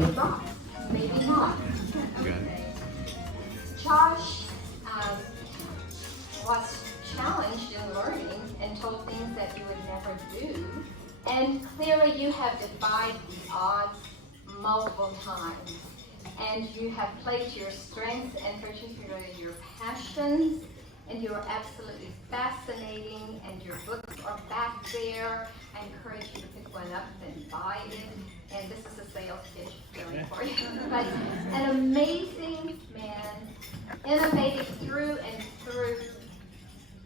a box. Maybe not. Good. Josh was challenged in learning and told things that you would never do. And clearly you have defied the odds multiple times. And you have played to your strengths and particularly your passions. And you are absolutely fascinating, and your books are back there. I encourage you to pick one up and buy it. And this is a sales pitch going for you. But an amazing man, innovative through and through.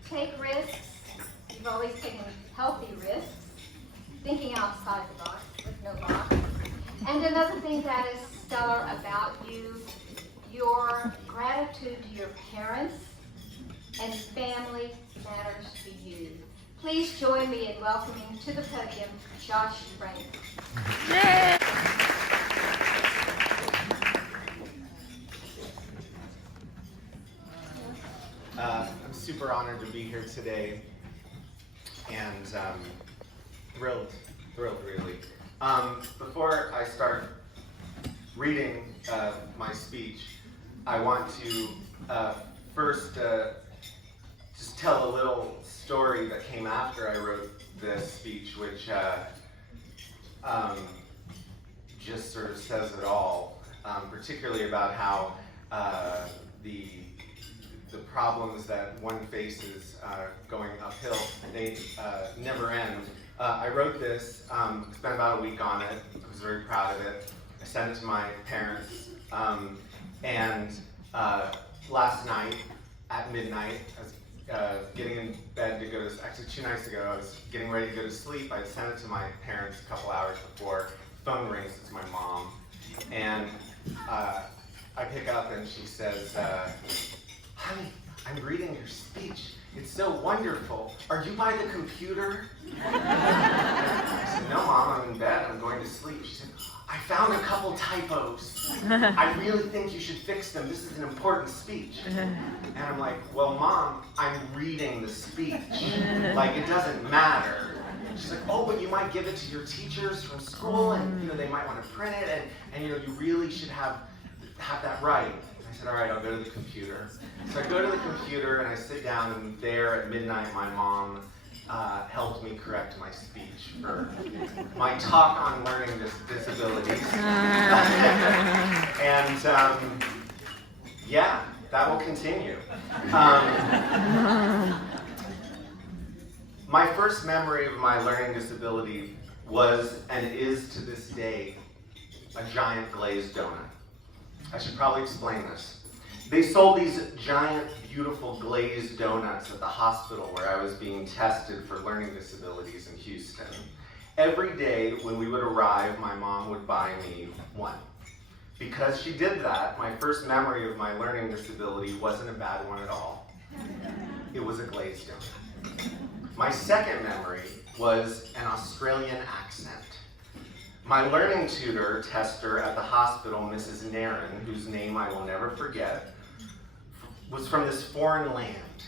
Take risks. You've always taken healthy risks. Thinking outside the box with no box. And another thing that is stellar about you, your gratitude to your parents and family matters to you. Please join me in welcoming to the podium Josh Frank. Yay! I'm super honored to be here today, and thrilled really. Before I start reading my speech, I want to first just tell a little story that came after I wrote this speech, which just sort of says it all, particularly about how the problems that one faces going uphill, they never end. I wrote this, spent about a week on it, I was very proud of it. I sent it to my parents, and last night at midnight, I was getting in bed to go to, actually 2 nights ago, I was getting ready to go to sleep. I sent it to my parents a couple hours before. Phone rings, it's my mom, and I pick up and she says, honey, I'm reading your speech. It's so wonderful. Are you by the computer? I said, no, Mom, I'm in bed. I'm going to sleep. She said, I found a couple typos. I really think you should fix them. This is an important speech. And I'm like, well, Mom, I'm reading the speech. Like, it doesn't matter. She's like, oh, but you might give it to your teachers from school, and they might want to print it, and you really should have that right. I said, all right, I'll go to the computer. So I go to the computer and I sit down, and there at midnight, my mom helped me correct my speech for my talk on learning disabilities. And yeah, that will continue. My first memory of my learning disability was, and is to this day, a giant glazed donut. I should probably explain this. They sold these giant, beautiful glazed donuts at the hospital where I was being tested for learning disabilities in Houston. Every day when we would arrive, my mom would buy me one. Because she did that, my first memory of my learning disability wasn't a bad one at all. It was a glazed donut. My second memory was an Australian accent. My learning tutor tester at the hospital, Mrs. Nairn, whose name I will never forget, was from this foreign land.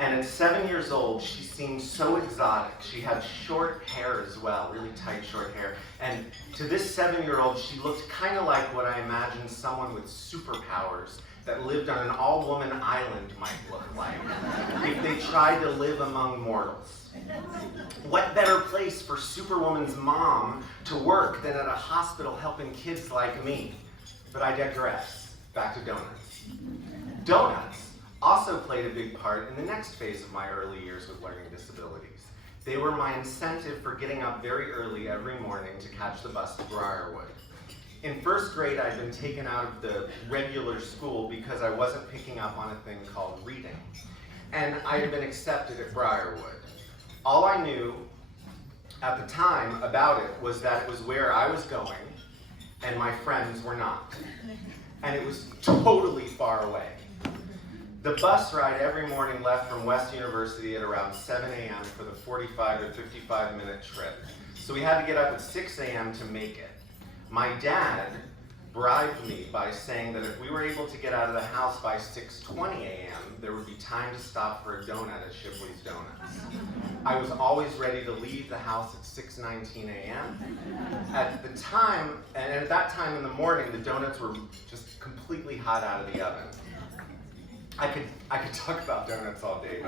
And at 7 years old, she seemed so exotic. She had short hair as well, really tight short hair. And to this 7-year-old, she looked kind of like what I imagine someone with superpowers that lived on an all-woman island might look like if they tried to live among mortals. What better place for Superwoman's mom to work than at a hospital helping kids like me? But I digress. Back to donuts. Donuts also played a big part in the next phase of my early years with learning disabilities. They were my incentive for getting up very early every morning to catch the bus to Briarwood. In first grade, I'd been taken out of the regular school because I wasn't picking up on a thing called reading. And I had been accepted at Briarwood. All I knew at the time about it was that it was where I was going, and my friends were not. And it was totally far away. The bus ride every morning left from West University at around 7 a.m. for the 45 to 55-minute trip. So we had to get up at 6 a.m. to make it. My dad bribed me by saying that if we were able to get out of the house by 6:20 a.m., there would be time to stop for a donut at Shipley's Donuts. I was always ready to leave the house at 6:19 a.m. At that time in the morning, the donuts were just completely hot out of the oven. I could talk about donuts all day,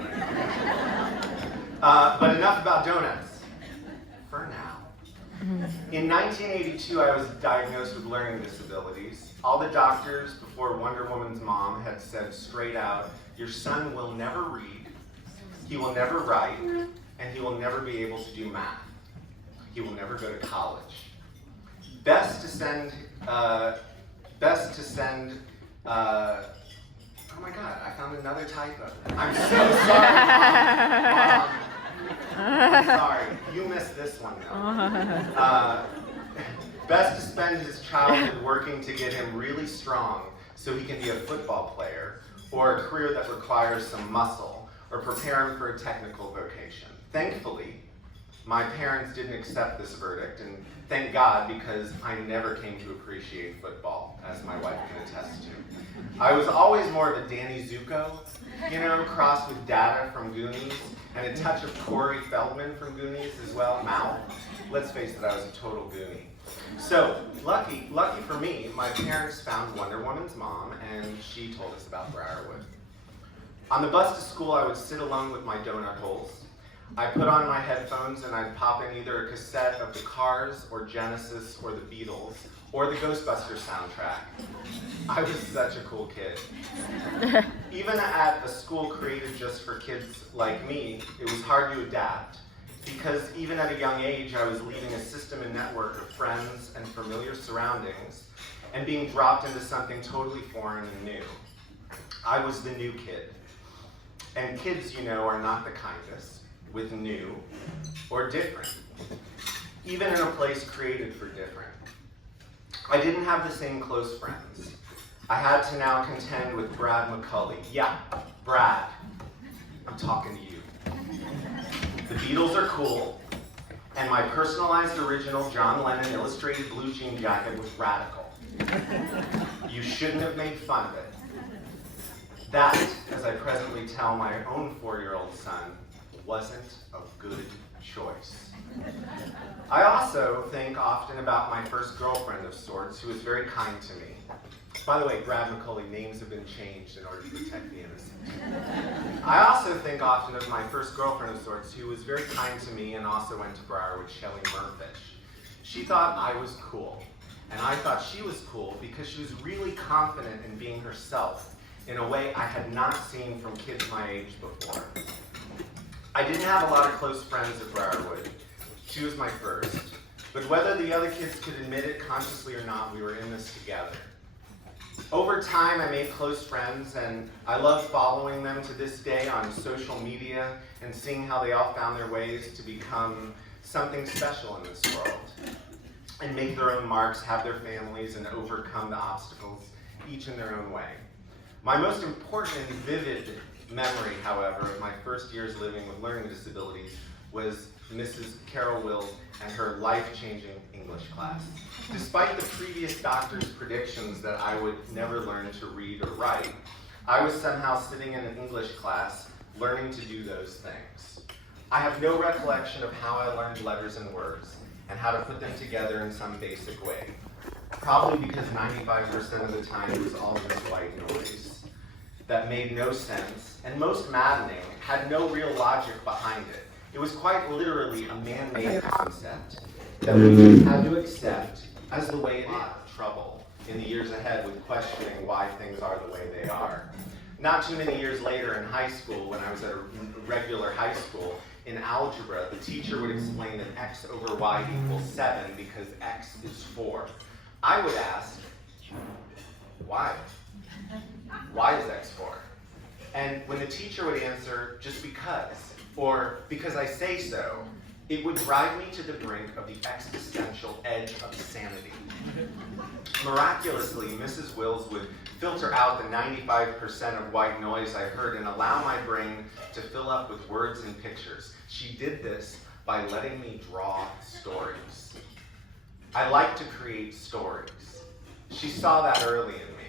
but enough about donuts for now. In 1982, I was diagnosed with learning disabilities. All the doctors before Wonder Woman's mom had said straight out, your son will never read, he will never write, and he will never be able to do math. He will never go to college. Best to send, oh my God, I found another typo. I'm so sorry, Mom. I'm sorry, you missed this one though. Best to spend his childhood working to get him really strong so he can be a football player or a career that requires some muscle or prepare him for a technical vocation. Thankfully, my parents didn't accept this verdict, and thank God, because I never came to appreciate football, as my wife can attest to. I was always more of a Danny Zuko, crossed with Data from Goonies, and a touch of Corey Feldman from Goonies as well, Mal. Let's face it, I was a total Goonie. So, lucky for me, my parents found Wonder Woman's mom, and she told us about Briarwood. On the bus to school, I would sit alone with my donut holes. I'd put on my headphones and I'd pop in either a cassette of the Cars or Genesis or the Beatles or the Ghostbusters soundtrack. I was such a cool kid. Even at a school created just for kids like me, it was hard to adapt because even at a young age, I was leaving a system and network of friends and familiar surroundings and being dropped into something totally foreign and new. I was the new kid. And kids, are not the kindest with new or different, even in a place created for different. I didn't have the same close friends. I had to now contend with Brad McCulley. Yeah, Brad, I'm talking to you. The Beatles are cool, and my personalized original John Lennon illustrated blue jean jacket was radical. You shouldn't have made fun of it. That, as I presently tell my own 4-year-old son, wasn't a good choice. I also think often about my first girlfriend of sorts, who was very kind to me. By the way, Brad McCulley, names have been changed in order to protect the innocent. I also think often of my first girlfriend of sorts, who was very kind to me and also went to Briarwood, Shelley Murfish. She thought I was cool, and I thought she was cool because she was really confident in being herself in a way I had not seen from kids my age before. I didn't have a lot of close friends at Briarwood. She was my first. But whether the other kids could admit it consciously or not, we were in this together. Over time, I made close friends, and I love following them to this day on social media and seeing how they all found their ways to become something special in this world and make their own marks, have their families, and overcome the obstacles, each in their own way. My most important and vivid memory, however, of my first years living with learning disabilities was Mrs. Carol Wills and her life-changing English class. Despite the previous doctor's predictions that I would never learn to read or write, I was somehow sitting in an English class learning to do those things. I have no recollection of how I learned letters and words and how to put them together in some basic way. Probably because 95% of the time it was all just white noise that made no sense, and most maddening, had no real logic behind it. It was quite literally a man-made concept that we just had to accept as the way it is. A lot of trouble in the years ahead with questioning why things are the way they are. Not too many years later in high school, when I was at a regular high school, in algebra, the teacher would explain that x over y equals 7 because x is 4. I would ask, why? Why is x 4? And when the teacher would answer, just because, or because I say so, it would drive me to the brink of the existential edge of sanity. Miraculously, Mrs. Wills would filter out the 95% of white noise I heard and allow my brain to fill up with words and pictures. She did this by letting me draw stories. I like to create stories. She saw that early in me,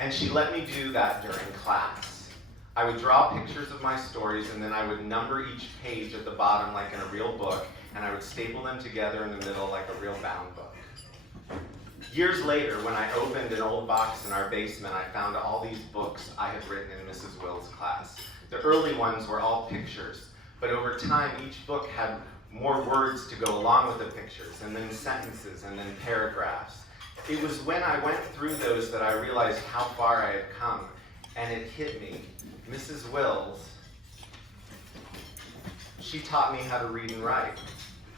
and she let me do that during class. I would draw pictures of my stories, and then I would number each page at the bottom like in a real book, and I would staple them together in the middle like a real bound book. Years later, when I opened an old box in our basement, I found all these books I had written in Mrs. Will's class. The early ones were all pictures, but over time, each book had more words to go along with the pictures, and then sentences, and then paragraphs. It was when I went through those that I realized how far I had come, and it hit me. Mrs. Wills, she taught me how to read and write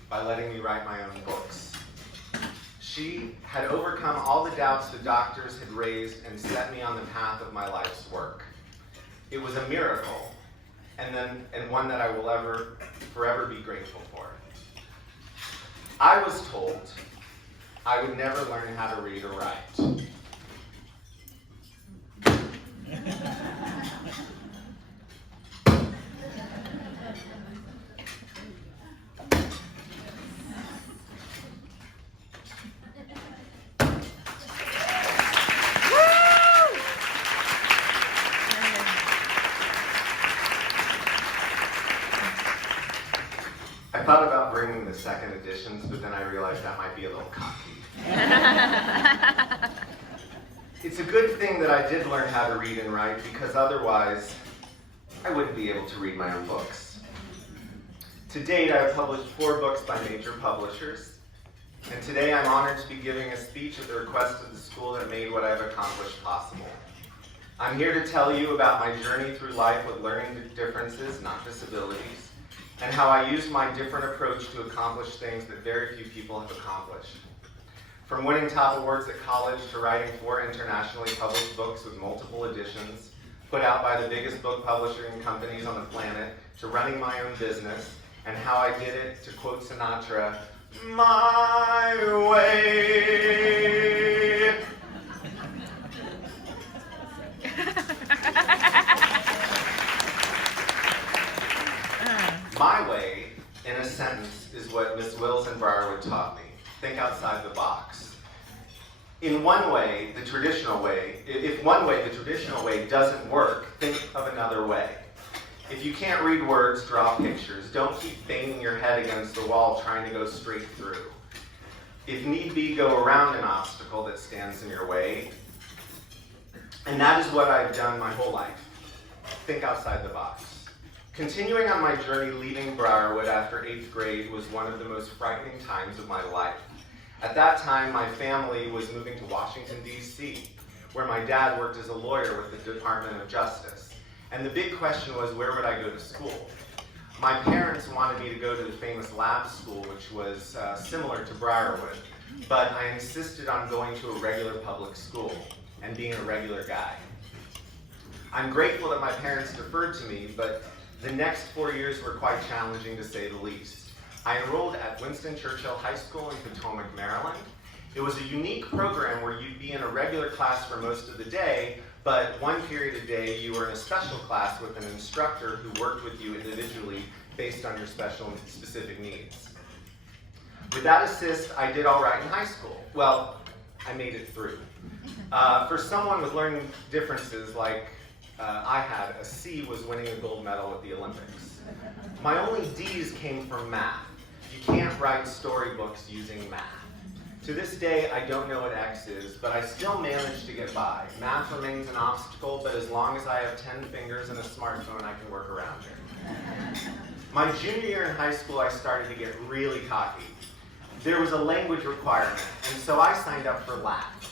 by letting me write my own books. She had overcome all the doubts the doctors had raised and set me on the path of my life's work. It was a miracle, and one that I will forever be grateful for. I was told I would never learn how to read or write. I thought about bringing the second editions, but then I realized that might be a little cocky. It's a good thing that I did learn how to read and write, because otherwise I wouldn't be able to read my own books. To date, I have published 4 books by major publishers, and today I'm honored to be giving a speech at the request of the school that made what I've accomplished possible. I'm here to tell you about my journey through life with learning differences, not disabilities, and how I used my different approach to accomplish things that very few people have accomplished. From winning top awards at college to writing 4 internationally published books with multiple editions, put out by the biggest book publishing companies on the planet, to running my own business, and how I did it, to quote Sinatra, my way. My way, in a sentence, is what Miss Wills and Briarwood taught me. Think outside the box. In one way, the traditional way, if one way, the traditional way, doesn't work, think of another way. If you can't read words, draw pictures. Don't keep banging your head against the wall trying to go straight through. If need be, go around an obstacle that stands in your way. And that is what I've done my whole life. Think outside the box. Continuing on my journey leaving Briarwood after 8th grade was one of the most frightening times of my life. At that time, my family was moving to Washington, D.C., where my dad worked as a lawyer with the Department of Justice. And the big question was, where would I go to school? My parents wanted me to go to the famous lab school, which was similar to Briarwood, but I insisted on going to a regular public school and being a regular guy. I'm grateful that my parents deferred to me, but the next 4 years were quite challenging, to say the least. I enrolled at Winston Churchill High School in Potomac, Maryland. It was a unique program where you'd be in a regular class for most of the day, but one period a day you were in a special class with an instructor who worked with you individually based on your specific needs. With that assist, I did all right in high school. Well, I made it through. For someone with learning differences like I had, a C was winning a gold medal at the Olympics. My only D's came from math. You can't write storybooks using math. To this day, I don't know what X is, but I still manage to get by. Math remains an obstacle, but as long as I have 10 fingers and a smartphone, I can work around it. My junior year in high school, I started to get really cocky. There was a language requirement, and so I signed up for Latin.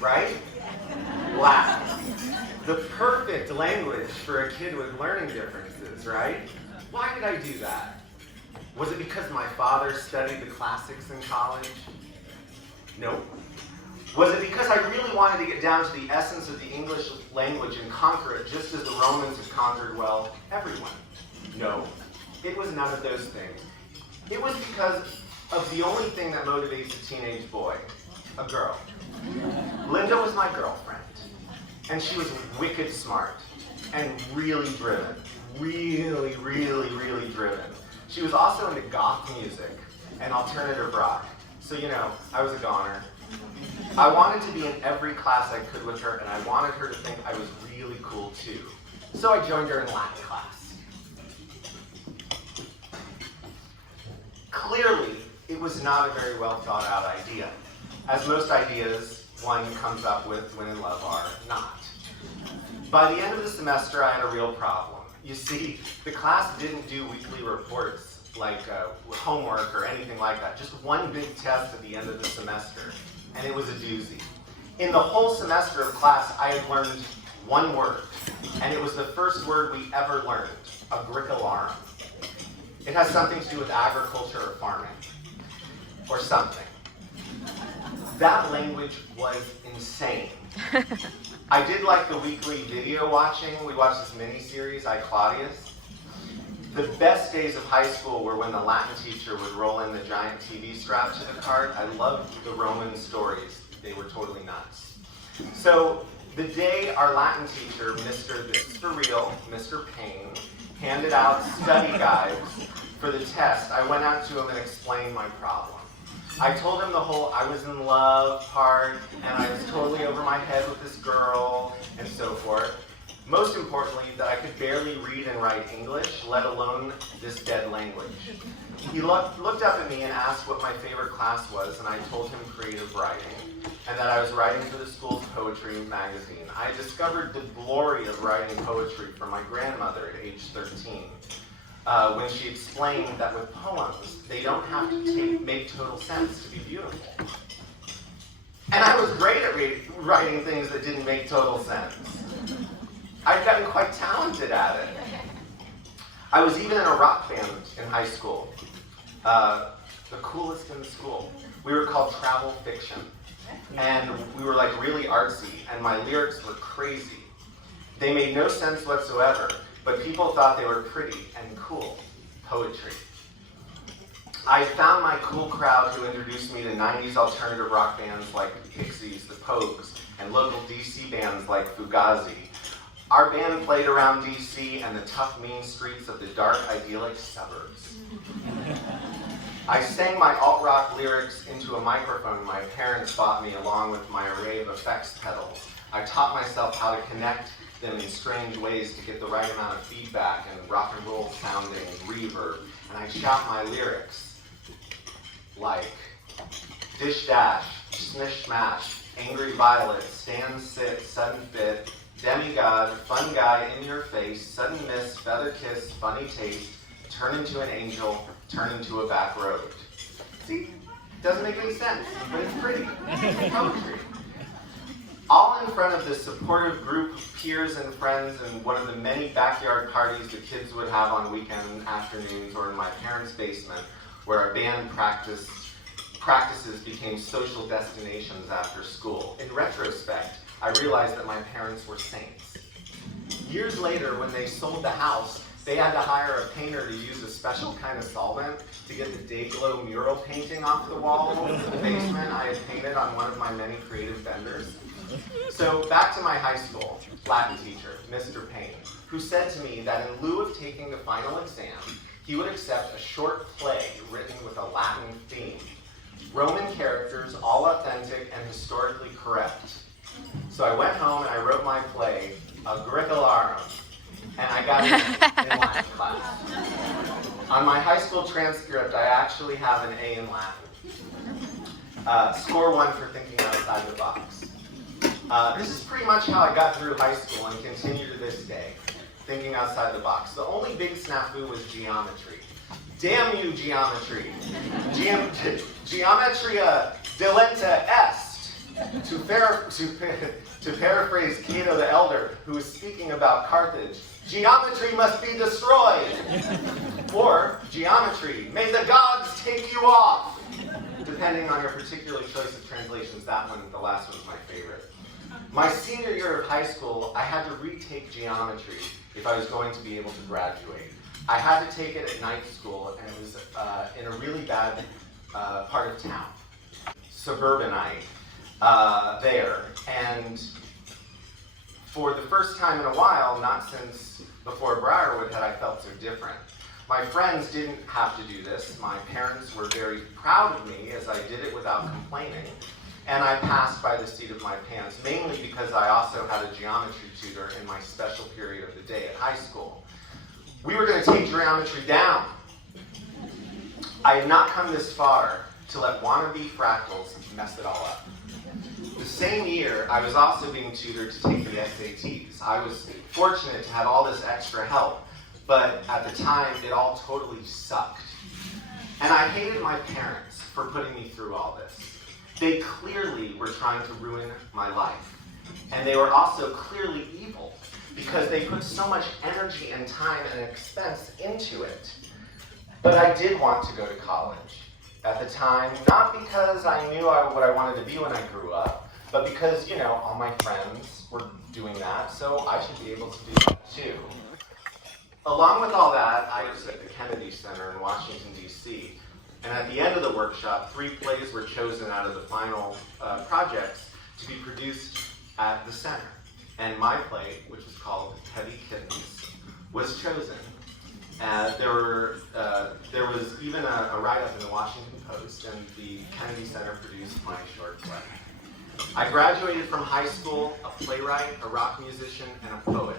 Right? Latin. The perfect language for a kid with learning differences, right? Why did I do that? Was it because my father studied the classics in college? Nope. Was it because I really wanted to get down to the essence of the English language and conquer it just as the Romans had conquered, well, everyone? No. It was none of those things. It was because of the only thing that motivates a teenage boy, a girl. Linda was my girlfriend, and she was wicked smart and really driven. Really, really, really driven. She was also into goth music and alternative rock. So, you know, I was a goner. I wanted to be in every class I could with her, and I wanted her to think I was really cool too. So I joined her in Latin class. Clearly, it was not a very well thought out idea. As most ideas one comes up with when in love are not. By the end of the semester, I had a real problem. You see, the class didn't do weekly reports like homework or anything like that. Just one big test at the end of the semester, and it was a doozy. In the whole semester of class, I had learned one word, and it was the first word we ever learned, agricola. It has something to do with agriculture or farming, or something. That language was insane. I did like the weekly video watching. We watched this mini-series, I, Claudius. The best days of high school were when the Latin teacher would roll in the giant TV strap to the cart. I loved the Roman stories. They were totally nuts. So the day our Latin teacher, Mr. This is for real, Mr. Payne, handed out study guides for the test, I went out to him and explained my problem. I told him the whole I was in love part, and I was totally over my head with this girl, and so forth. Most importantly, that I could barely read and write English, let alone this dead language. He looked up at me and asked what my favorite class was, and I told him creative writing, and that I was writing for the school's poetry magazine. I discovered the glory of writing poetry from my grandmother at age 13. When she explained that with poems, they don't have to make total sense to be beautiful. And I was great at writing things that didn't make total sense. I'd gotten quite talented at it. I was even in a rock band in high school, the coolest in the school. We were called Travel Fiction, and we were like really artsy, and my lyrics were crazy. They made no sense whatsoever, but people thought they were pretty and cool. Poetry. I found my cool crowd who introduced me to 90s alternative rock bands like the Pixies, the Pogues, and local DC bands like Fugazi. Our band played around DC and the tough, mean streets of the dark, idyllic suburbs. I sang my alt-rock lyrics into a microphone my parents bought me along with my array of effects pedals. I taught myself how to connect them in strange ways to get the right amount of feedback and rock and roll sounding reverb. And I shout my lyrics like dish dash, smish smash, angry violet, stand sit, sudden fit, demigod, fun guy in your face, sudden miss, feather kiss, funny taste, turn into an angel, turn into a back road. See, it doesn't make any sense, but it's pretty. It's poetry. All in front of this supportive group of peers and friends in one of the many backyard parties the kids would have on weekend afternoons, or in my parents' basement, where our band practices became social destinations after school. In retrospect, I realized that my parents were saints. Years later, when they sold the house, they had to hire a painter to use a special kind of solvent to get the Day-Glow mural painting off the wall in the basement I had painted on one of my many creative benders. So back to my high school Latin teacher, Mr. Payne, who said to me that in lieu of taking the final exam, he would accept a short play written with a Latin theme. Roman characters, all authentic and historically correct. So I went home and I wrote my play, Agricolarum, and I got it in Latin class. On my high school transcript, I actually have an A in Latin. Score 1 for thinking outside the box. This is pretty much how I got through high school and continue to this day, thinking outside the box. The only big snafu was geometry. Damn you, geometry. Geometria delenta est. To paraphrase Cato the Elder, who was speaking about Carthage, geometry must be destroyed. Or geometry, may the gods take you off. Depending on your particular choice of translations, that one, the last one, is my favorite. My senior year of high school, I had to retake geometry if I was going to be able to graduate. I had to take it at night school, and it was in a really bad part of town, suburbanite, there. And for the first time in a while, not since before Briarwood, had I felt so different. My friends didn't have to do this. My parents were very proud of me as I did it without complaining. and I passed by the seat of my pants, mainly because I also had a geometry tutor in my special period of the day at high school. We were going to take geometry down. I had not come this far to let wannabe fractals mess it all up. The same year, I was also being tutored to take the SATs. I was fortunate to have all this extra help, but at the time, it all totally sucked. And I hated my parents for putting me through all this. They clearly were trying to ruin my life. And they were also clearly evil because they put so much energy and time and expense into it. But I did want to go to college at the time, not because I knew what I wanted to be when I grew up, but because, all my friends were doing that, so I should be able to do that too. Along with all that, I was at the Kennedy Center in Washington, D.C., and at the end of the workshop, 3 plays were chosen out of the final projects to be produced at the center. And my play, which was called Heavy Kittens, was chosen. There was even a write-up in the Washington Post, and the Kennedy Center produced my short play. I graduated from high school a playwright, a rock musician, and a poet.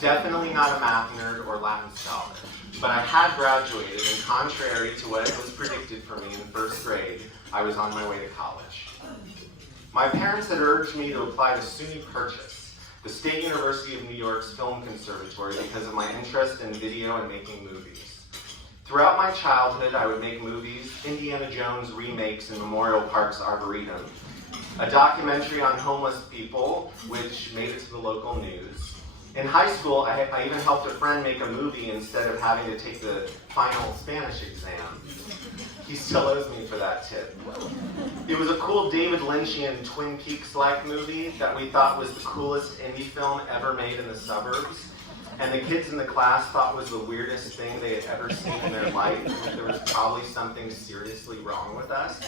Definitely not a math nerd or Latin scholar, but I had graduated, and contrary to what was predicted for me in first grade, I was on my way to college. My parents had urged me to apply to SUNY Purchase, the State University of New York's Film Conservatory, because of my interest in video and making movies. Throughout my childhood, I would make movies, Indiana Jones remakes in Memorial Park's Arboretum, a documentary on homeless people, which made it to the local news. In high school, I even helped a friend make a movie instead of having to take the final Spanish exam. He still owes me for that tip. It was a cool David Lynchian Twin Peaks-like movie that we thought was the coolest indie film ever made in the suburbs. And the kids in the class thought was the weirdest thing they had ever seen in their life. There was probably something seriously wrong with us.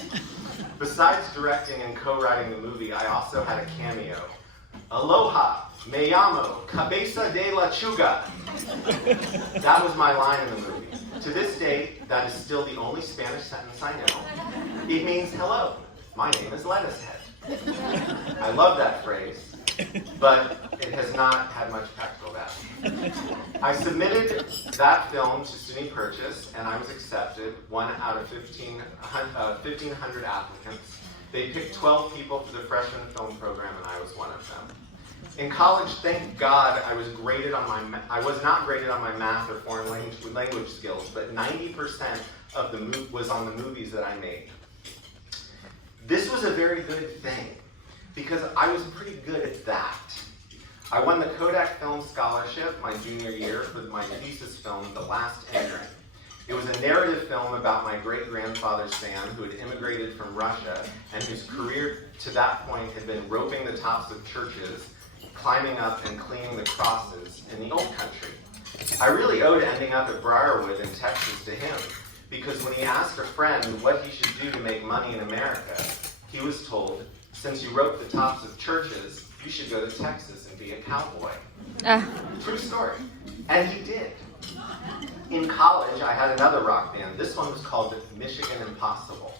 Besides directing and co-writing the movie, I also had a cameo. Aloha, me llamo Cabeza de la Chuga. That was my line in the movie. To this day, that is still the only Spanish sentence I know. It means hello, my name is Lettuce Head. I love that phrase, but it has not had much practical value. I submitted that film to SUNY Purchase, and I was accepted, 1 out of 1,500 applicants. They picked 12 people for the freshman film program, and I was one of them. In college, thank God, I was not graded on my math or foreign language skills, but 90% of was on the movies that I made. This was a very good thing, because I was pretty good at that. I won the Kodak Film Scholarship my junior year for my thesis film, The Last Entering. It was a narrative film about my great-grandfather Sam, who had immigrated from Russia, and whose career to that point had been roping the tops of churches, climbing up and cleaning the crosses in the old country. I really owed ending up at Briarwood in Texas to him, because when he asked a friend what he should do to make money in America, he was told, since you rope the tops of churches, you should go to Texas and be a cowboy. True story. And he did. In college, I had another rock band. This one was called Michigan Impossible.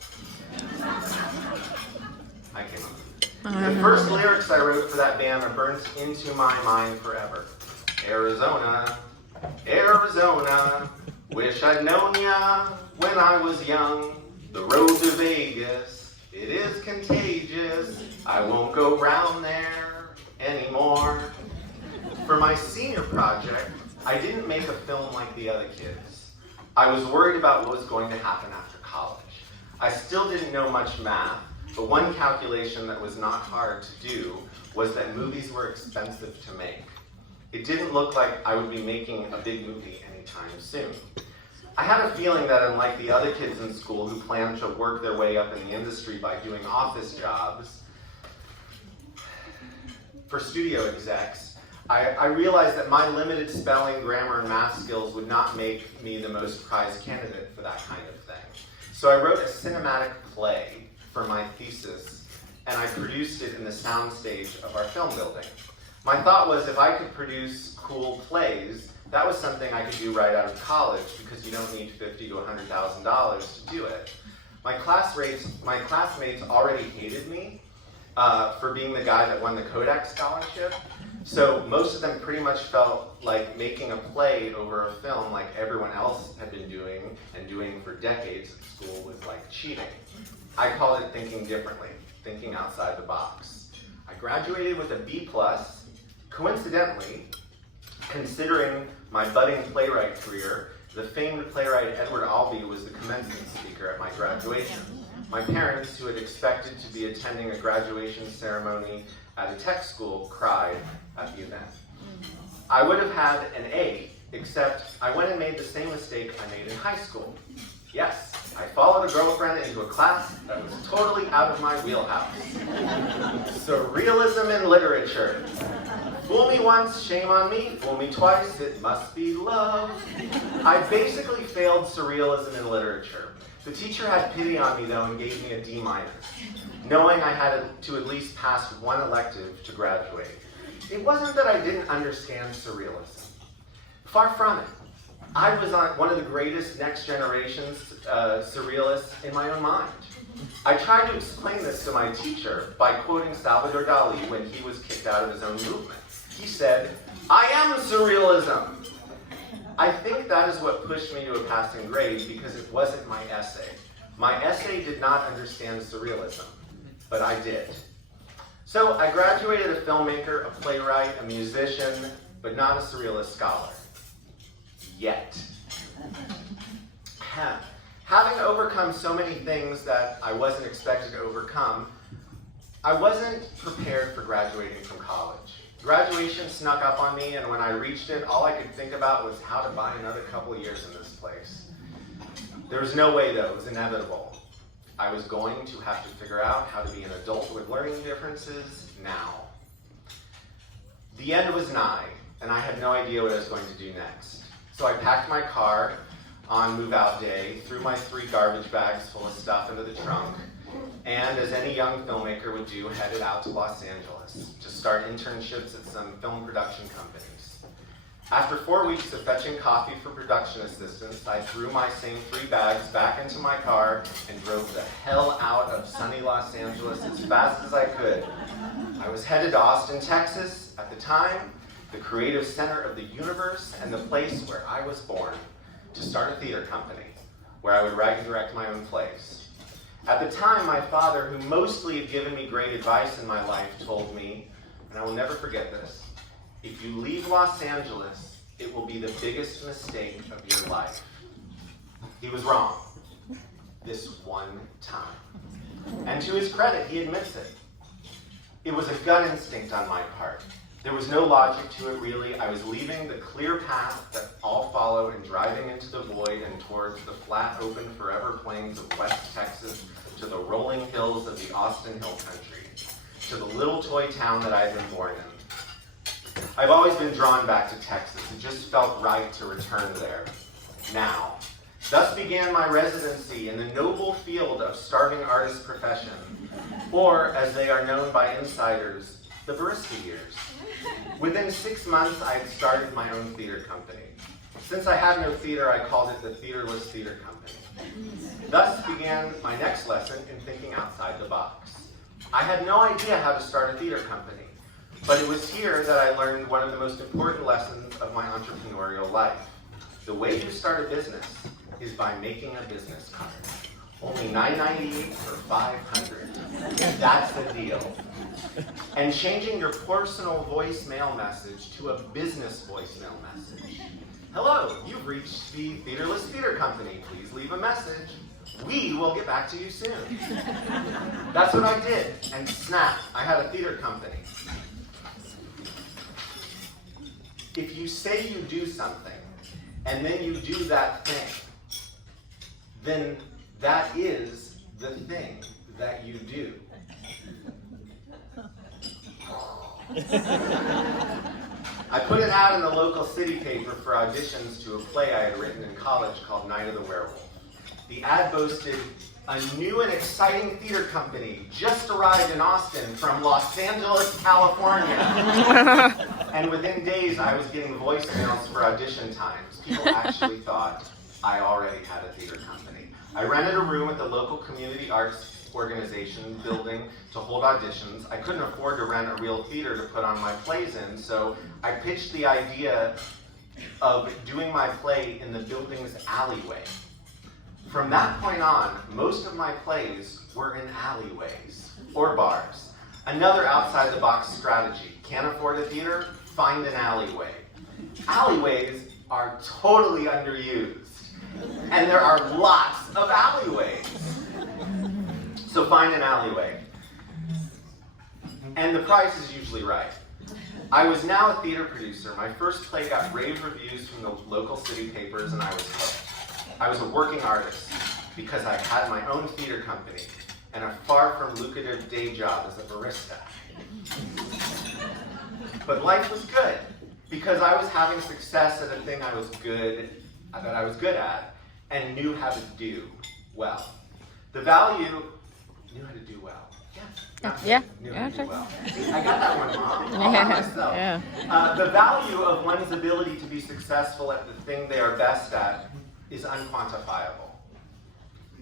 I came up with it. The first lyrics I wrote for that band are burnt into my mind forever. Arizona, Arizona, wish I'd known ya when I was young. The road to Vegas, it is contagious. I won't go round there anymore. For my senior project, I didn't make a film like the other kids. I was worried about what was going to happen after college. I still didn't know much math, but one calculation that was not hard to do was that movies were expensive to make. It didn't look like I would be making a big movie anytime soon. I had a feeling that unlike the other kids in school who planned to work their way up in the industry by doing office jobs, for studio execs, I realized that my limited spelling, grammar, and math skills would not make me the most prized candidate for that kind of thing. So I wrote a cinematic play for my thesis, and I produced it in the soundstage of our film building. My thought was if I could produce cool plays, that was something I could do right out of college because you don't need $50,000 to $100,000 to do it. My classmates already hated me, for being the guy that won the Kodak scholarship. So most of them pretty much felt like making a play over a film like everyone else had been doing and doing for decades at school was like cheating. I call it thinking differently, thinking outside the box. I graduated with a B+. Coincidentally, considering my budding playwright career, the famed playwright Edward Albee was the commencement speaker at my graduation. My parents, who had expected to be attending a graduation ceremony at a tech school, cried at the event. I would have had an A, except I went and made the same mistake I made in high school. Yes, I followed a girlfriend into a class that was totally out of my wheelhouse. Surrealism in literature. Fool me once, shame on me. Fool me twice, it must be love. I basically failed surrealism in literature. The teacher had pity on me though and gave me a D-, knowing I had to at least pass one elective to graduate. It wasn't that I didn't understand surrealism. Far from it. I was on one of the greatest next generation surrealists in my own mind. I tried to explain this to my teacher by quoting Salvador Dali when he was kicked out of his own movement. He said, "I am surrealism." I think that is what pushed me to a passing grade because it wasn't my essay. My essay did not understand surrealism, but I did. So I graduated a filmmaker, a playwright, a musician, but not a surrealist scholar. Yet. Having overcome so many things that I wasn't expected to overcome, I wasn't prepared for graduating from college. Graduation snuck up on me, and when I reached it, all I could think about was how to buy another couple of years in this place. There was no way, though. It was inevitable. I was going to have to figure out how to be an adult with learning differences now. The end was nigh, and I had no idea what I was going to do next. So I packed my car on move-out day, threw my 3 garbage bags full of stuff into the trunk, and as any young filmmaker would do, headed out to Los Angeles to start internships at some film production companies. After 4 weeks of fetching coffee for production assistants, I threw my same 3 bags back into my car and drove the hell out of sunny Los Angeles as fast as I could. I was headed to Austin, Texas, at the time, the creative center of the universe and the place where I was born, to start a theater company, where I would write and direct my own plays. At the time, my father, who mostly had given me great advice in my life, told me, and I will never forget this, if you leave Los Angeles, it will be the biggest mistake of your life. He was wrong. This one time. And to his credit, he admits it. It was a gut instinct on my part. There was no logic to it, really. I was leaving the clear path that all follow and driving into the void and towards the flat, open, forever plains of West Texas, to the rolling hills of the Austin Hill Country, to the little toy town that I had been born in. I've always been drawn back to Texas. It just felt right to return there. Now. Thus began my residency in the noble field of starving artist profession, or, as they are known by insiders, the barista years. Within 6 months, I had started my own theater company. Since I had no theater, I called it the Theaterless Theater Company. Thus began my next lesson in thinking outside the box. I had no idea how to start a theater company, but it was here that I learned one of the most important lessons of my entrepreneurial life. The way you start a business is by making a business card. Only $9.98 for 500. That's the deal. And changing your personal voicemail message to a business voicemail message. Hello, you've reached the Theaterless Theater Company. Please leave a message. We will get back to you soon. That's what I did. And snap, I had a theater company. If you say you do something, and then you do that thing, then that is the thing that you do. I put an ad in the local city paper for auditions to a play I had written in college called Night of the Werewolf. The ad boasted, a new and exciting theater company just arrived in Austin from Los Angeles, California. And within days, I was getting voicemails for audition times. People actually thought I already had a theater company. I rented a room at the local community arts organization building to hold auditions. I couldn't afford to rent a real theater to put on my plays in, so I pitched the idea of doing my play in the building's alleyway. From that point on, most of my plays were in alleyways or bars. Another outside-the-box strategy. Can't afford a theater? Find an alleyway. Alleyways are totally underused, and there are lots of alleyways. So find an alleyway. And the price is usually right. I was now a theater producer. My first play got rave reviews from the local city papers, and I was hooked. I was a working artist because I had my own theater company and a far from lucrative day job as a barista. But life was good because I was having success at a thing I was good at and knew how to do well. The value knew how to do well. Yeah. Knew how to do well. I got that one, Mom. All by myself. Yeah. The value of one's ability to be successful at the thing they are best at is unquantifiable.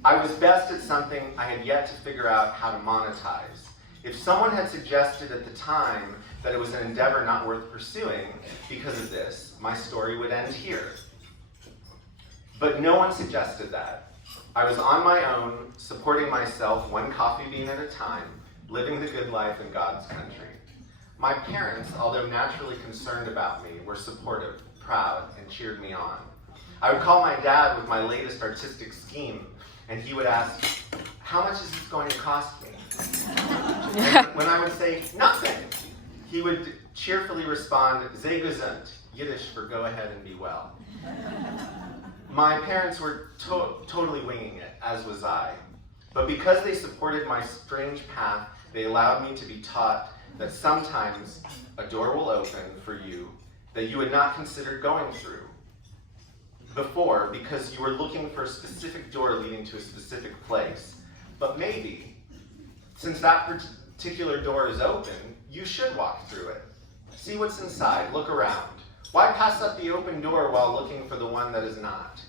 I was best at something I had yet to figure out how to monetize. If someone had suggested at the time that it was an endeavor not worth pursuing because of this, my story would end here. But no one suggested that. I was on my own, supporting myself one coffee bean at a time, living the good life in God's country. My parents, although naturally concerned about me, were supportive, proud, and cheered me on. I would call my dad with my latest artistic scheme, and he would ask, "How much is this going to cost me?" And when I would say, "Nothing," he would cheerfully respond, "Sei gesund," Yiddish for "go ahead and be well." My parents were totally winging it, as was I. But because they supported my strange path, they allowed me to be taught that sometimes a door will open for you that you had not considered going through before because you were looking for a specific door leading to a specific place. But maybe, since that particular door is open, you should walk through it. See what's inside, look around. Why pass up the open door while looking for the one that is not?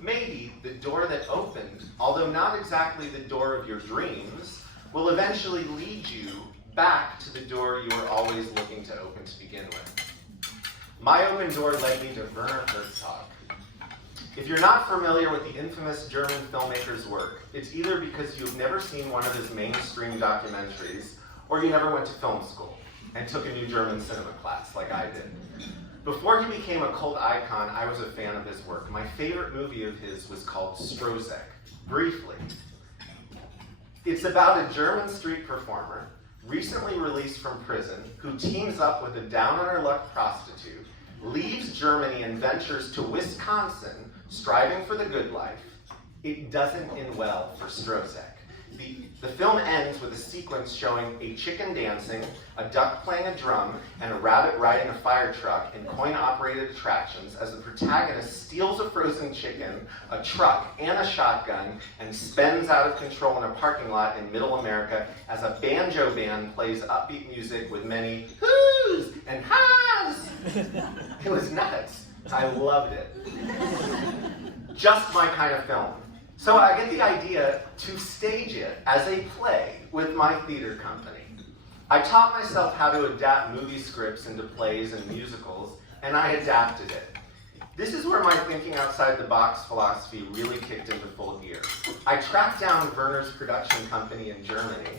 Maybe the door that opened, although not exactly the door of your dreams, will eventually lead you back to the door you were always looking to open to begin with. My open door led me to Werner Herzog. If you're not familiar with the infamous German filmmaker's work, it's either because you've never seen one of his mainstream documentaries, or you never went to film school and took a new German cinema class like I did. Before he became a cult icon, I was a fan of his work. My favorite movie of his was called Strozek. Briefly, it's about a German street performer, recently released from prison, who teams up with a down-on-her-luck prostitute, leaves Germany and ventures to Wisconsin, striving for the good life. It doesn't end well for Strozek. The film ends with a sequence showing a chicken dancing, a duck playing a drum, and a rabbit riding a fire truck in coin-operated attractions as the protagonist steals a frozen chicken, a truck, and a shotgun, and spins out of control in a parking lot in Middle America as a banjo band plays upbeat music with many whoos and ha's. It was nuts. I loved it. Just my kind of film. So I get the idea to stage it as a play with my theater company. I taught myself how to adapt movie scripts into plays and musicals, and I adapted it. This is where my thinking outside the box philosophy really kicked into full gear. I tracked down Werner's production company in Germany,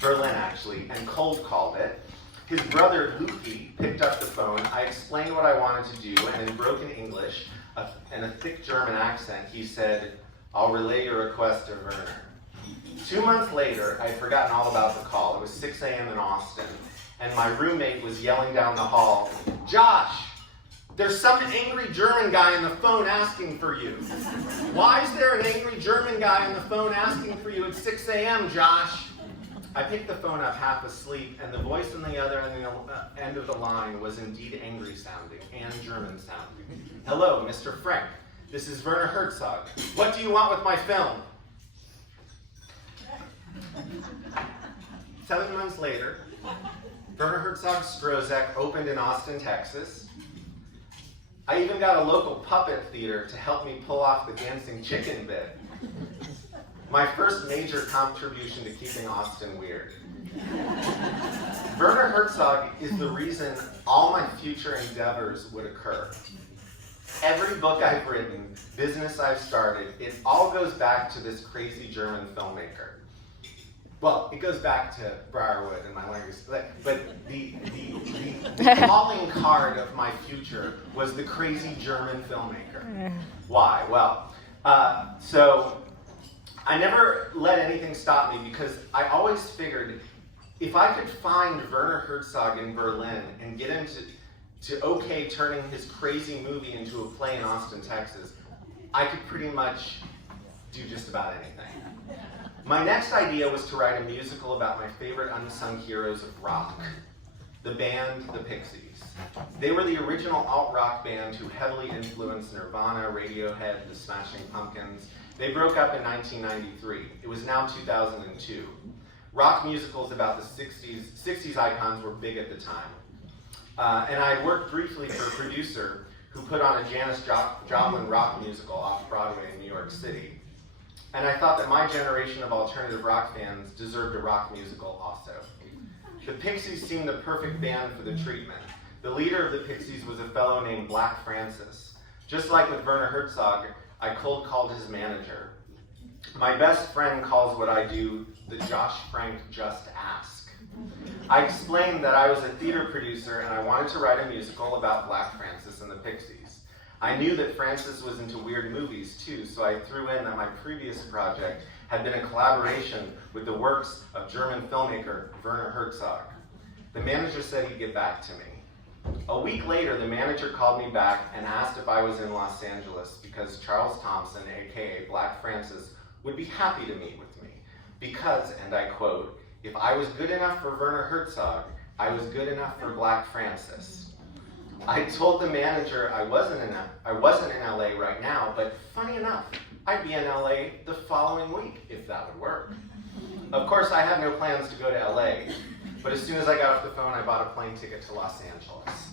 Berlin actually, and cold called it. His brother Luki picked up the phone. I explained what I wanted to do, and in broken English and a thick German accent, he said, "I'll relay your request to Werner." 2 months later, I'd forgotten all about the call. It was 6 a.m. in Austin, and my roommate was yelling down the hall, "Josh, there's some angry German guy on the phone asking for you." "Why is there an angry German guy on the phone asking for you at 6 a.m., Josh?" I picked the phone up half asleep, and the voice on the other end of the line was indeed angry sounding and German sounding. "Hello, Mr. Frank. This is Werner Herzog. What do you want with my film?" 7 months later, Werner Herzog's Strozek opened in Austin, Texas. I even got a local puppet theater to help me pull off the dancing chicken bit. My first major contribution to keeping Austin weird. Werner Herzog is the reason all my future endeavors would occur. Every book I've written, business I've started, it all goes back to this crazy German filmmaker. Well, it goes back to Briarwood and my language, but the calling card of my future was the crazy German filmmaker. Why? Well, so I never let anything stop me because I always figured if I could find Werner Herzog in Berlin and get him to okay turning his crazy movie into a play in Austin, Texas, I could pretty much do just about anything. My next idea was to write a musical about my favorite unsung heroes of rock, the band The Pixies. They were the original alt-rock band who heavily influenced Nirvana, Radiohead, the Smashing Pumpkins. They broke up in 1993. It was now 2002. Rock musicals about the 60s icons were big at the time. And I worked briefly for a producer who put on a Janis Joplin rock musical off Broadway in New York City. And I thought that my generation of alternative rock fans deserved a rock musical also. The Pixies seemed the perfect band for the treatment. The leader of the Pixies was a fellow named Black Francis. Just like with Werner Herzog, I cold called his manager. My best friend calls what I do the Josh Frank just ask. I explained that I was a theater producer and I wanted to write a musical about Black Francis and the Pixies. I knew that Francis was into weird movies too, so I threw in that my previous project had been a collaboration with the works of German filmmaker Werner Herzog. The manager said he'd get back to me. A week later, the manager called me back and asked if I was in Los Angeles because Charles Thompson, aka Black Francis, would be happy to meet with me. Because, and I quote, if I was good enough for Werner Herzog, I was good enough for Black Francis. I told the manager I wasn't in LA right now, but funny enough, I'd be in LA the following week, if that would work. Of course, I had no plans to go to LA, but as soon as I got off the phone, I bought a plane ticket to Los Angeles.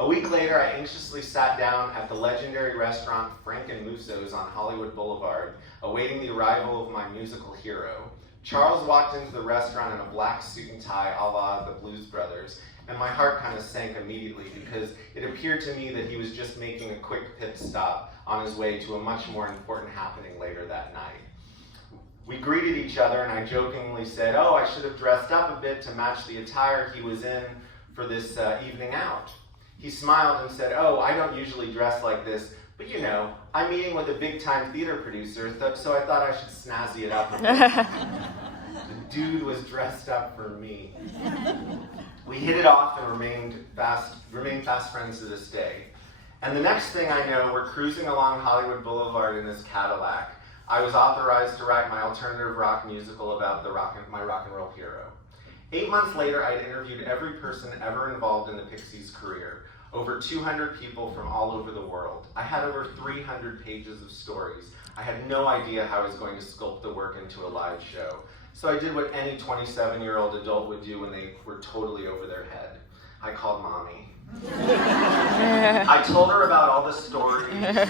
A week later, I anxiously sat down at the legendary restaurant Frank and Musso's on Hollywood Boulevard, awaiting the arrival of my musical hero. Charles walked into the restaurant in a black suit and tie a la the Blues Brothers, and my heart kind of sank immediately because it appeared to me that he was just making a quick pit stop on his way to a much more important happening later that night. We greeted each other and I jokingly said, oh, I should have dressed up a bit to match the attire he was in for this evening out. He smiled and said, oh, I don't usually dress like this, but you know, I'm meeting with a big-time theater producer, so I thought I should snazzy it up a bit. The dude was dressed up for me. We hit it off and remained fast friends to this day. And the next thing I know, we're cruising along Hollywood Boulevard in this Cadillac. I was authorized to write my alternative rock musical about my rock and roll hero. 8 months later, I had interviewed every person ever involved in the Pixies' career. Over 200 people from all over the world. I had over 300 pages of stories. I had no idea how I was going to sculpt the work into a live show. So I did what any 27-year-old adult would do when they were totally over their head. I called Mommy. I told her about all the stories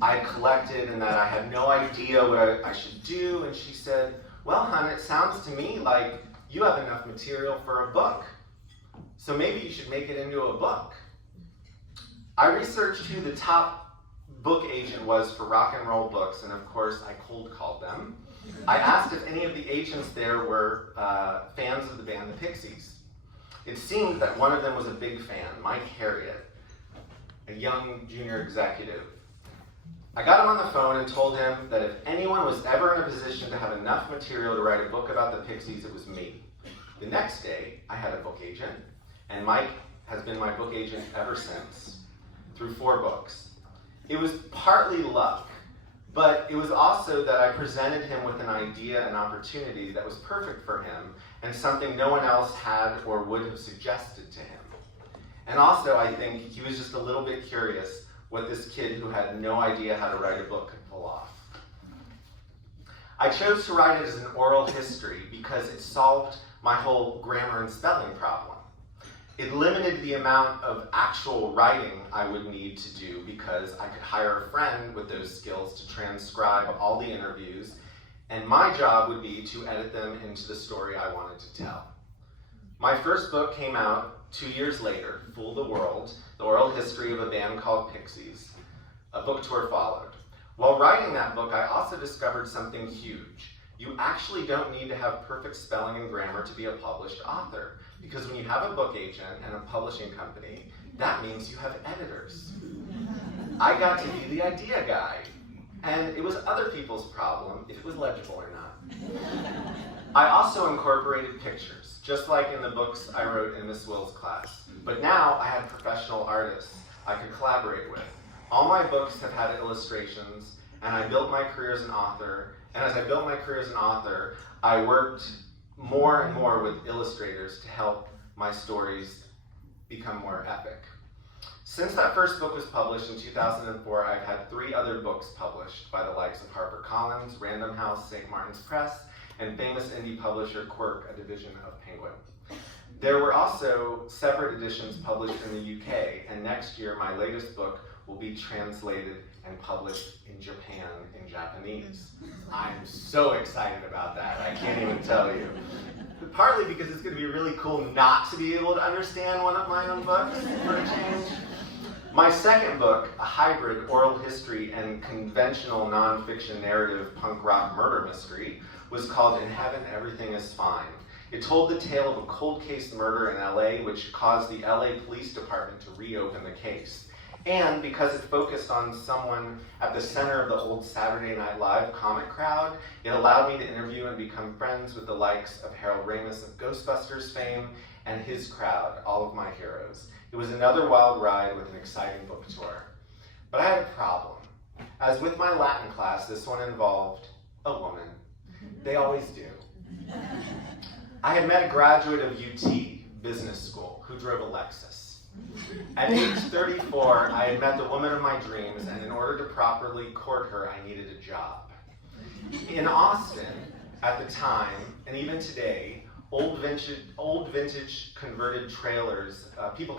I collected and that I had no idea what I should do, and she said, well, hon, it sounds to me like you have enough material for a book. So maybe you should make it into a book. I researched who the top book agent was for rock and roll books, and of course I cold called them. I asked if any of the agents there were fans of the band The Pixies. It seemed that one of them was a big fan, Mike Harriott, a young junior executive. I got him on the phone and told him that if anyone was ever in a position to have enough material to write a book about the Pixies, it was me. The next day, I had a book agent, and Mike has been my book agent ever since, through 4 books. It was partly luck, but it was also that I presented him with an idea and opportunity that was perfect for him and something no one else had or would have suggested to him. And also, I think he was just a little bit curious what this kid who had no idea how to write a book could pull off. I chose to write it as an oral history because it solved my whole grammar and spelling problem. It limited the amount of actual writing I would need to do because I could hire a friend with those skills to transcribe all the interviews and my job would be to edit them into the story I wanted to tell. My first book came out 2 years later, Fool the World, the oral history of a band called Pixies. A book tour followed. While writing that book, I also discovered something huge. You actually don't need to have perfect spelling and grammar to be a published author, because when you have a book agent and a publishing company, that means you have editors. I got to be the idea guy, and it was other people's problem if it was legible or not. I also incorporated pictures, just like in the books I wrote in Miss Will's class. But now I had professional artists I could collaborate with. All my books have had illustrations, and I built my career as an author. And as I built my career as an author, I worked more and more with illustrators to help my stories become more epic. Since that first book was published in 2004, I've had 3 other books published by the likes of HarperCollins, Random House, St. Martin's Press, and famous indie publisher Quirk, a division of Penguin. There were also separate editions published in the UK, and next year my latest book will be translated and published in Japan in Japanese. I'm so excited about that, I can't even tell you. Partly because it's going to be really cool not to be able to understand one of my own books for a change. My second book, a hybrid oral history and conventional nonfiction narrative punk rock murder mystery, was called In Heaven Everything Is Fine. It told the tale of a cold case murder in LA, which caused the LA Police Department to reopen the case. And because it focused on someone at the center of the old Saturday Night Live comic crowd, it allowed me to interview and become friends with the likes of Harold Ramis of Ghostbusters fame and his crowd, all of my heroes. It was another wild ride with an exciting book tour. But I had a problem. As with my Latin class, this one involved a woman. They always do. I had met a graduate of UT Business School who drove a Lexus. At age 34, I had met the woman of my dreams, and in order to properly court her, I needed a job. In Austin, at the time, and even today, old vintage converted trailers, people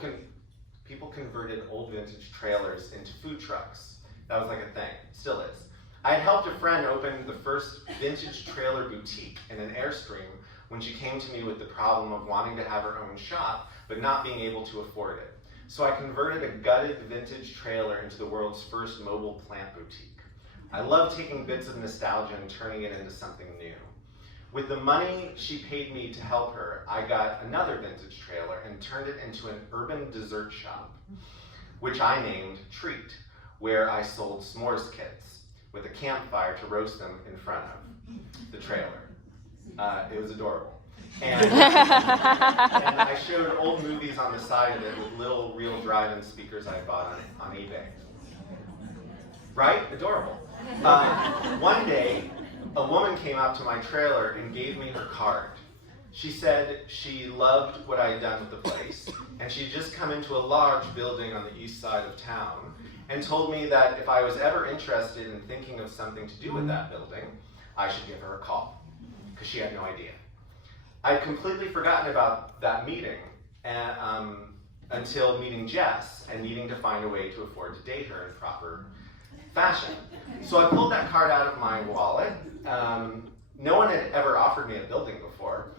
converted old vintage trailers into food trucks. That was like a thing, still is. I had helped a friend open the first vintage trailer boutique in an Airstream when she came to me with the problem of wanting to have her own shop, but not being able to afford it. So I converted a gutted vintage trailer into the world's first mobile plant boutique. I love taking bits of nostalgia and turning it into something new. With the money she paid me to help her, I got another vintage trailer and turned it into an urban dessert shop, which I named Treat, where I sold s'mores kits with a campfire to roast them in front of the trailer. It was adorable. And I showed old movies on the side of it with little real drive-in speakers I bought on eBay. Right? Adorable. One day, a woman came up to my trailer and gave me her card. She said she loved what I had done with the place, and she'd just come into a large building on the east side of town, and told me that if I was ever interested in thinking of something to do with that building, I should give her a call, because she had no idea. I'd completely forgotten about that meeting until meeting Jess and needing to find a way to afford to date her in proper fashion. So I pulled that card out of my wallet. No one had ever offered me a building before.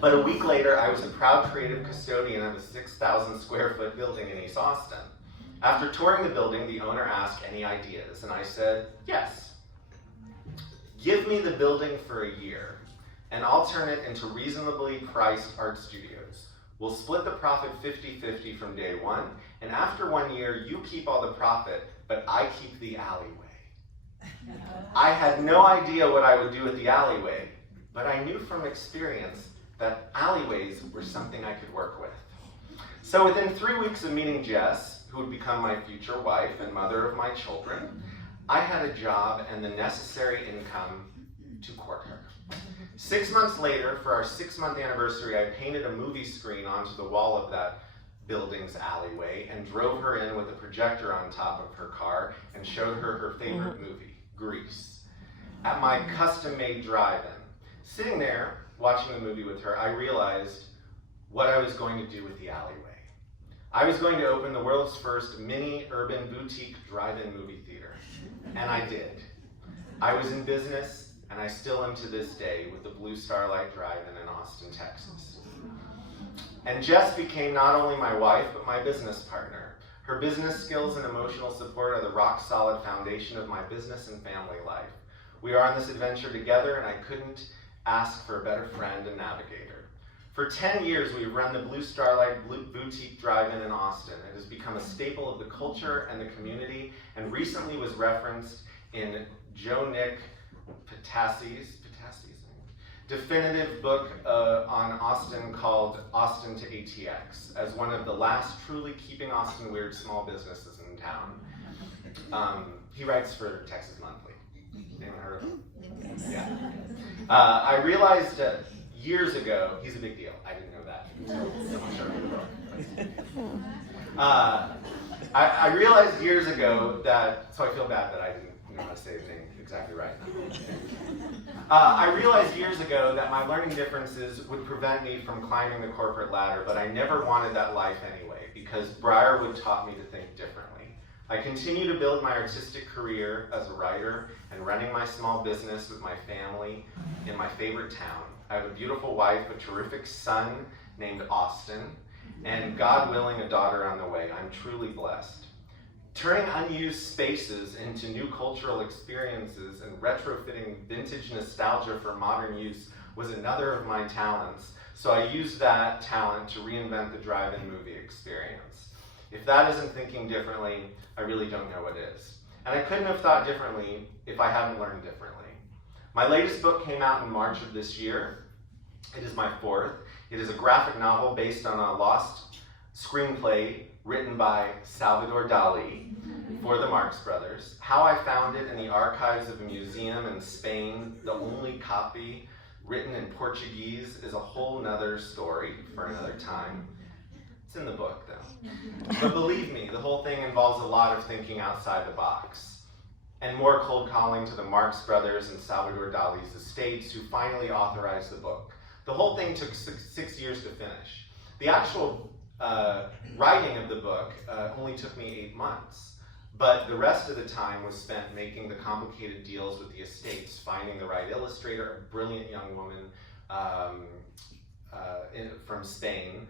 But a week later, I was a proud creative custodian of a 6,000 square foot building in East Austin. After touring the building, the owner asked any ideas, and I said, yes. Give me the building for a year, and I'll turn it into reasonably priced art studios. We'll split the profit 50-50 from day one, and after 1 year, you keep all the profit, but I keep the alleyway. I had no idea what I would do with the alleyway, but I knew from experience that alleyways were something I could work with. So within 3 weeks of meeting Jess, who would become my future wife and mother of my children, I had a job and the necessary income to court her. 6 months later, for our 6-month anniversary, I painted a movie screen onto the wall of that building's alleyway and drove her in with a projector on top of her car and showed her her favorite movie, Grease. At my custom-made drive-in, sitting there watching the movie with her, I realized what I was going to do with the alleyway. I was going to open the world's first mini urban boutique drive-in movie theater, and I did. I was in business, and and I still am to this day, with the Blue Starlight Drive-In in Austin, Texas. And Jess became not only my wife, but my business partner. Her business skills and emotional support are the rock-solid foundation of my business and family life. We are on this adventure together, and I couldn't ask for a better friend and navigator. For 10 years, we've run the Blue Starlight Boutique Drive-In in Austin. It has become a staple of the culture and the community, and recently was referenced in Joe Nick Patassi's definitive book on Austin called Austin to ATX as one of the last truly keeping Austin weird small businesses in town. He writes for Texas Monthly. Anyone heard of him? Yeah. I realized years ago, he's a big deal. I didn't know that until someone showed me the book. I realized years ago that, so I feel bad that I didn't know how to say his name exactly right. I realized years ago that my learning differences would prevent me from climbing the corporate ladder, but I never wanted that life anyway, because Briarwood taught me to think differently. I continue to build my artistic career as a writer and running my small business with my family in my favorite town. I have a beautiful wife, a terrific son named Austin, and God willing, a daughter on the way. I'm truly blessed. Turning unused spaces into new cultural experiences and retrofitting vintage nostalgia for modern use was another of my talents, so I used that talent to reinvent the drive-in movie experience. If that isn't thinking differently, I really don't know what is. And I couldn't have thought differently if I hadn't learned differently. My latest book came out in March of this year. It is my fourth. It is a graphic novel based on a lost screenplay written by Salvador Dali for the Marx Brothers. How I found it in the archives of a museum in Spain, the only copy written in Portuguese, is a whole nother story for another time. It's in the book, though. But believe me, the whole thing involves a lot of thinking outside the box, and more cold calling to the Marx Brothers and Salvador Dali's estates, who finally authorized the book. The whole thing took 6 years to finish. The actual writing of the book only took me 8 months, but the rest of the time was spent making the complicated deals with the estates, finding the right illustrator, a brilliant young woman from Spain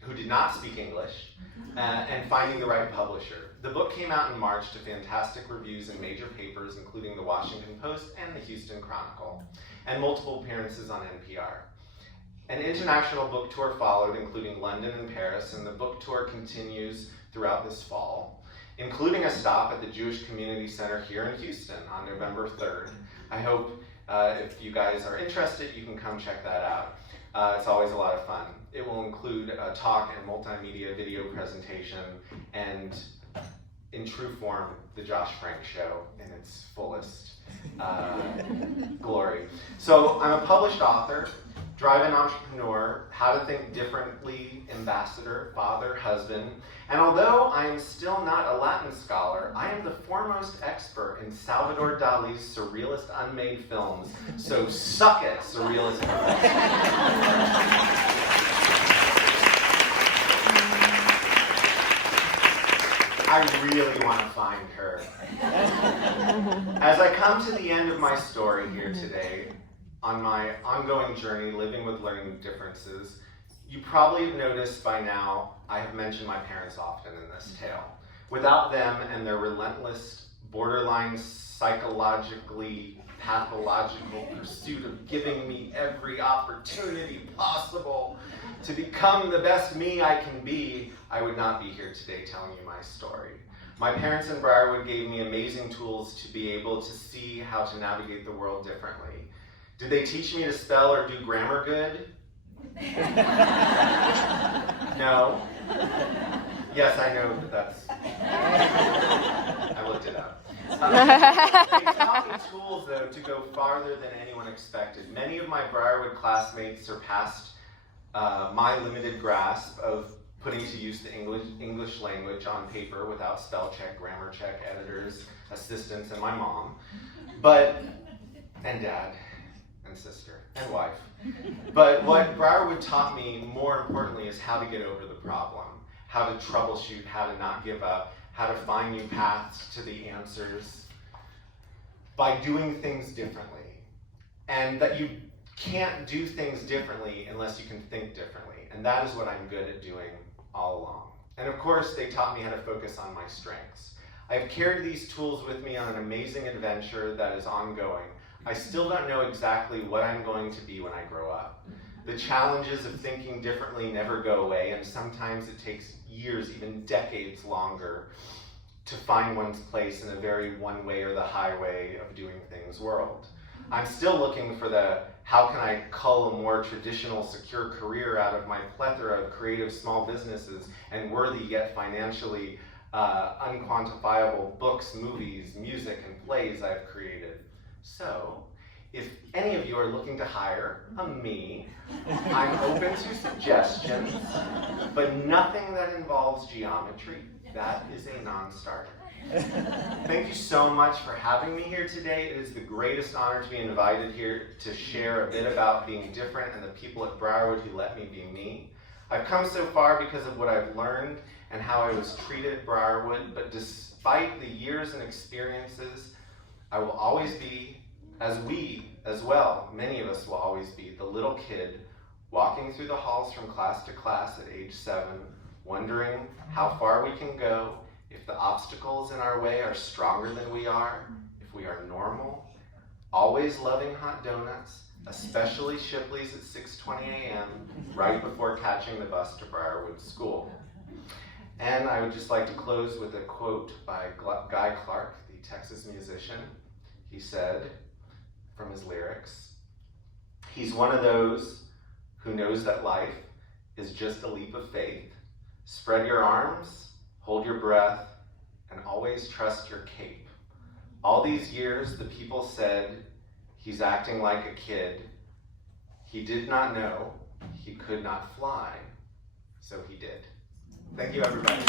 who did not speak English, and finding the right publisher. The book came out in March to fantastic reviews in major papers, including the Washington Post and the Houston Chronicle, and multiple appearances on NPR. An international book tour followed, including London and Paris, and the book tour continues throughout this fall, including a stop at the Jewish Community Center here in Houston on November 3rd. I hope if you guys are interested, you can come check that out. It's always a lot of fun. It will include a talk and multimedia video presentation, and in true form, the Josh Frank Show in its fullest glory. So I'm a published author, drive-in entrepreneur, how to think differently ambassador, father, husband, and although I am still not a Latin scholar, I am the foremost expert in Salvador Dali's surrealist unmade films, so suck it, surrealist perfection. I really want to find her. As I come to the end of my story here today, on my ongoing journey living with learning differences, you probably have noticed by now I have mentioned my parents often in this tale. Without them and their relentless, borderline psychologically pathological pursuit of giving me every opportunity possible to become the best me I can be, I would not be here today telling you my story. My parents in Briarwood gave me amazing tools to be able to see how to navigate the world differently. Did they teach me to spell or do grammar good? No. Yes, I know that that's... I looked it up. They taught me tools, though, to go farther than anyone expected. Many of my Briarwood classmates surpassed my limited grasp of putting to use the English language on paper without spell check, grammar check, editors, assistants, and my mom. And dad, and sister, and wife. But what Briarwood taught me, more importantly, is how to get over the problem, how to troubleshoot, how to not give up, how to find new paths to the answers. by doing things differently, and that you can't do things differently unless you can think differently, and that is what I'm good at doing all along. And of course, they taught me how to focus on my strengths. I've carried these tools with me on an amazing adventure that is ongoing. I still don't know exactly what I'm going to be when I grow up. The challenges of thinking differently never go away, and sometimes it takes years, even decades longer, to find one's place in a very one way or the highway of doing things world. I'm still looking for the how can I cull a more traditional secure career out of my plethora of creative small businesses and worthy yet financially unquantifiable books, movies, music, and plays I've created. So, if any of you are looking to hire me, I'm open to suggestions, but nothing that involves geometry. That is a non-starter. Thank you so much for having me here today. It is the greatest honor to be invited here to share a bit about being different and the people at Briarwood who let me be me. I've come so far because of what I've learned and how I was treated at Briarwood, but despite the years and experiences, I will always be, as well, many of us will always be, the little kid walking through the halls from class to class at age 7, wondering how far we can go, if the obstacles in our way are stronger than we are, if we are normal, always loving hot donuts, especially Shipley's at 6:20 a.m., right before catching the bus to Briarwood School. And I would just like to close with a quote by Guy Clark, the Texas musician. He said, from his lyrics, "He's one of those who knows that life is just a leap of faith. Spread your arms, hold your breath, and always trust your cape. All these years, the people said, he's acting like a kid. He did not know he could not fly, so he did." Thank you, everybody.